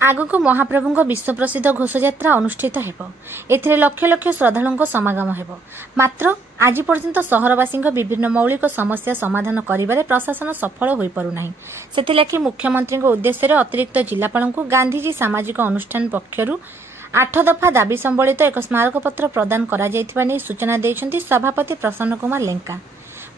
आगको महाप्रभु विश्व प्रसिद्ध घोषयात्रा अनुष्ठित हेब एथिरे लक्ष लक्ष श्रद्धालुंक समागम हेब मात्र आज पर्यंत सहरवासी विभिन्न मौलिक समस्या समाधान करिबारे प्रशासन सफल होई पारु नाही। सेथिलागि मुख्यमंत्री उद्देश्य अतिरिक्त जिलापाल गांधीजी सामाजिक अनुष्ठान पक्षरु 8 दफा दाबी संबलित एक स्मारकपत्र प्रदान करा जायथिबा नै सूचना दैछन्ति सभापति प्रसन्न कुमार लेंका।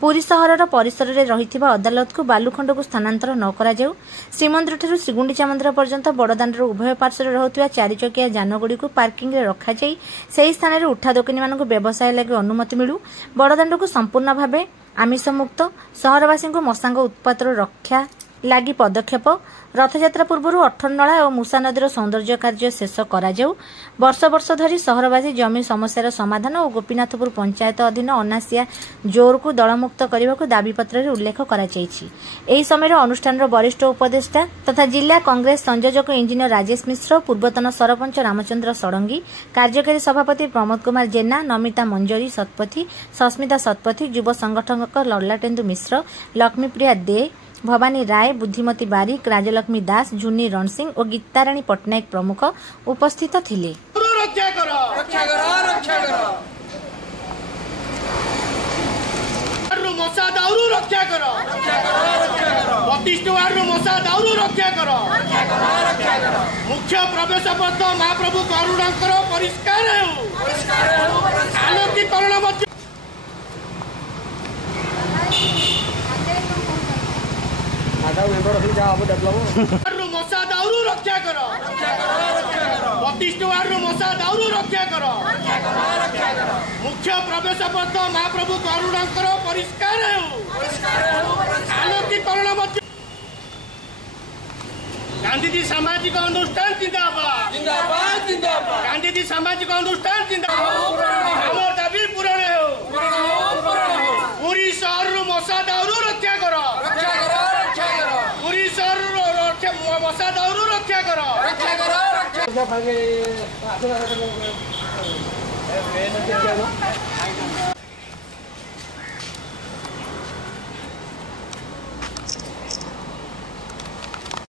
पुरी सहरर परिसर में रही अदालत को बालुखंड को स्थानांतर न करा जाऊ, श्रीमंदिर ठारू श्रीगुंडीचा मंदिर पर्यंत बड़दाण्डर उभय पार्श्वर रहुथिबा 4 चकिया जानगुड़ी को पार्किंग रे रखा जाई सेही स्थान रे उठा दोकानी मानक व्यवसाय लागि अनुमति मिलू, बड़दाण्ड को संपूर्ण भावे आमिष मुक्त, सहरवासी को मशांग उत्पात रक्षा लागि पदक्षेप, रथयात्रा पूर्व अठरनला और मूषा नदीर सौंदर्य कार्य शेष करा जाऊ, वर्ष वर्ष धरी सहरवासी जमी समस्यार समाधान और गोपीनाथपुर पंचायत अधीन अनासिया जोर को दलमुक्त करने को दाबीपत्र में उल्लेख करा जायछि। एही समय अनुष्ठान वरिष्ठ उपदेष्टा तथा जिला कांग्रेस संयोजक इंजीनियर राजेश मिश्र, पूर्वतन सरपंच रामचंद्र षडंगी, कार्यकारी सभापति प्रमोद कुमार जेना, नमिता मंजरी शतपथी, सस्मिता शतपथी, युव संगठक ललाटेन्दु मिश्र, लक्ष्मीप्रिया दे, भवानी राय, बुद्धिमती बारिक, राजलक्ष्मी दास, झुन्नी रणसिंह और गीताराणी पट्टनायक प्रमुख उपस्थित थिले। मुख्य प्रवेश पथ महाप्रभु करुणाकर परिष्कार आलोकीकरण मशा दाउरू रक्षा कर, 32 वार्ड मशा दाउरू रक्षा कर, मुख्य प्रवेश पथ महाप्रभु करुणाकर परिष्कार आलोकीकरण। गांधीजी सामाजिक अनुष्ठान जिंदाबाद, गांधीजी सामाजिक अनुष्ठान जिंदाबाद, हमर दाबी पूरण हो, पूरी शहर मशा दाउरू रक्षा कर, पूरी शहर मशा दाउरू रक्षा कर।